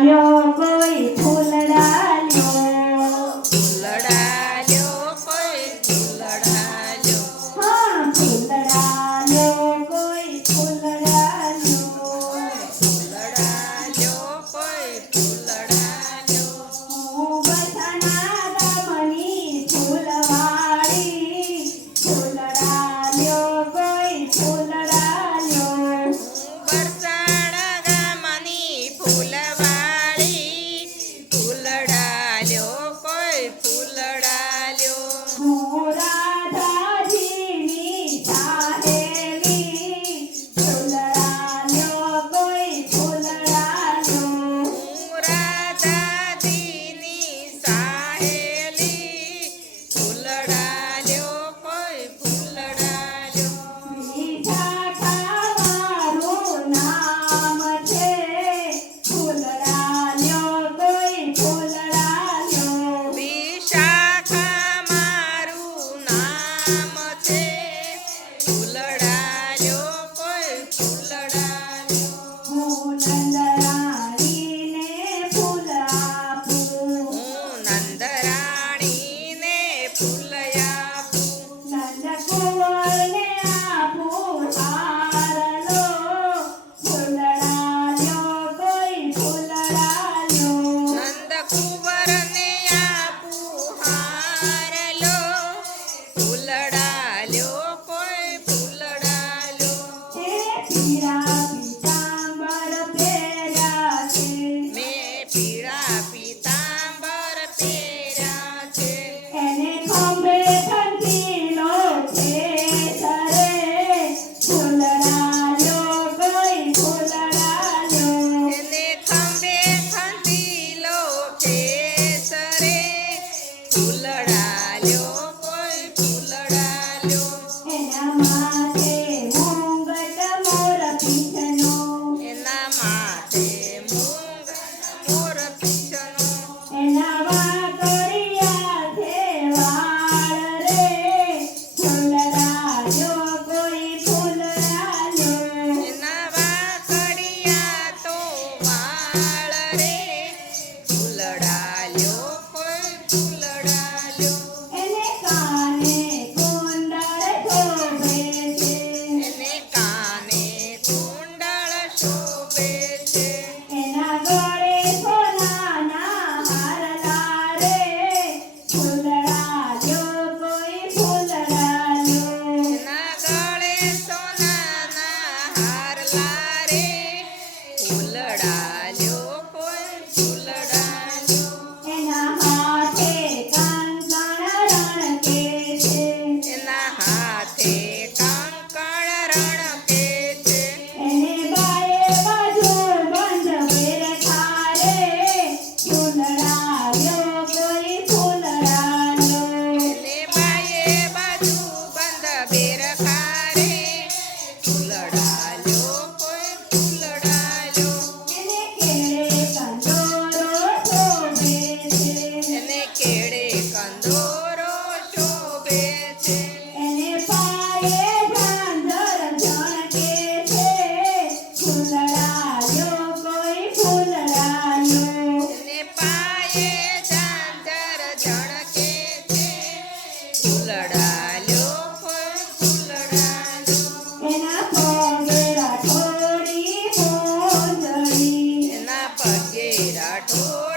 લ્યો કોઈ ફૂલડા લ્યો ફૂલડા લ્યો કોઈ ફૂલડા લ્યો હા ફૂલડા લ્યો કોઈ ફૂલડા લ્યો ફૂલડા લ્યો કોઈ ફૂલડા લ્યો હું બસણા ગામની ફૂલવાળી ફૂલડા લ્યો કોઈ ફૂલડા લ્યો બરસાણા ગામની ફૂલવાળી ફૂલડા લ્યો કોઈ ફૂલડા લ્યો હું રાધાજીની સાહેલી ફૂલડા લ્યો કોઈ ફૂલડા લ્યો હું રાધાજીની સાહેલી ફૂલડા લ્યો કોઈ ફૂલડા લ્યો મીઠા ખાવાનું નામ છે ફૂલડા લ્યો કોઈ ફૂલડા લ્યો વિશાખા મારું નામ છે ફૂલડા લ્યો કોઈ ફૂલડા લ્યો હું નંદરાણીને ફૂલ આપું હું નંદરાણીને ફૂલ આપું નંદકુંવરને આપું હારલો ફૂલડા લ્યો કોઈ ફૂલડા લ્યો નંદકુંવરને આપું હારલો ફૂલડા લ્યો કોઈ ફૂલડા લ્યો એને પીળા પીતાંબર પહેર્યા છે મેં પીળા પીતાંબર પહેર્યા છે એને ખંભે કંઠીલો છે સરે ફૂલડા લ્યો કોઈ ફૂલડા લ્યો એને ખંભે ખંડીલો કેસરે ફૂલડા લ્યો કોઈ ફૂલડા લ્યો એના માથે મુંગટ મોર પીછનો એના માથે મૂંગ મોર પીછનો એના વાંકડિયા છે વાળ રે ફૂલડા લ્યો કોઈ ફૂલડા લ્યો એના વાંકડિયા તો વાળ રે ફૂલડા લ્યો કોઈ ફૂલડા લ્યો એને કાને કુંડળ શોભે છે એને કાને કુંડળ શોભે છે એના ગળે સોનાના હારલા રે ફૂલડા લ્યો કોઈ ફૂલડા લ્યો એના ગળે સોનાના હારલા રે ફૂલડા લ્યો કોઈ ફૂલડા લ્યો એના હાથે કંકણ રણકે છે એના હાથે કંકણ રણકે છે એને બાએ બાજુ બંધ બેરખા રે ફૂલડા લ્યો કોઈ ફૂલડા લ્યો એને બાયે બાજુ બંધ બેરખા રે ફૂલડા લ્યો કોઈ ફૂલડા લ્યો એને કેળે કંદોરો શોભે છે એને કેળે કંદોરો શોભે છે એને પાયે ઝાંઝર ઝણકે છે ફૂલડા લ્યો કોઈ ફૂલડા લ્યો એને પાયે ઝાંઝર ઝણકે છે ફૂલડા લ્યો કોઈ ફૂલડા લ્યો એના પગે રાઠોડી મોજડી એના પગે રાઠોડ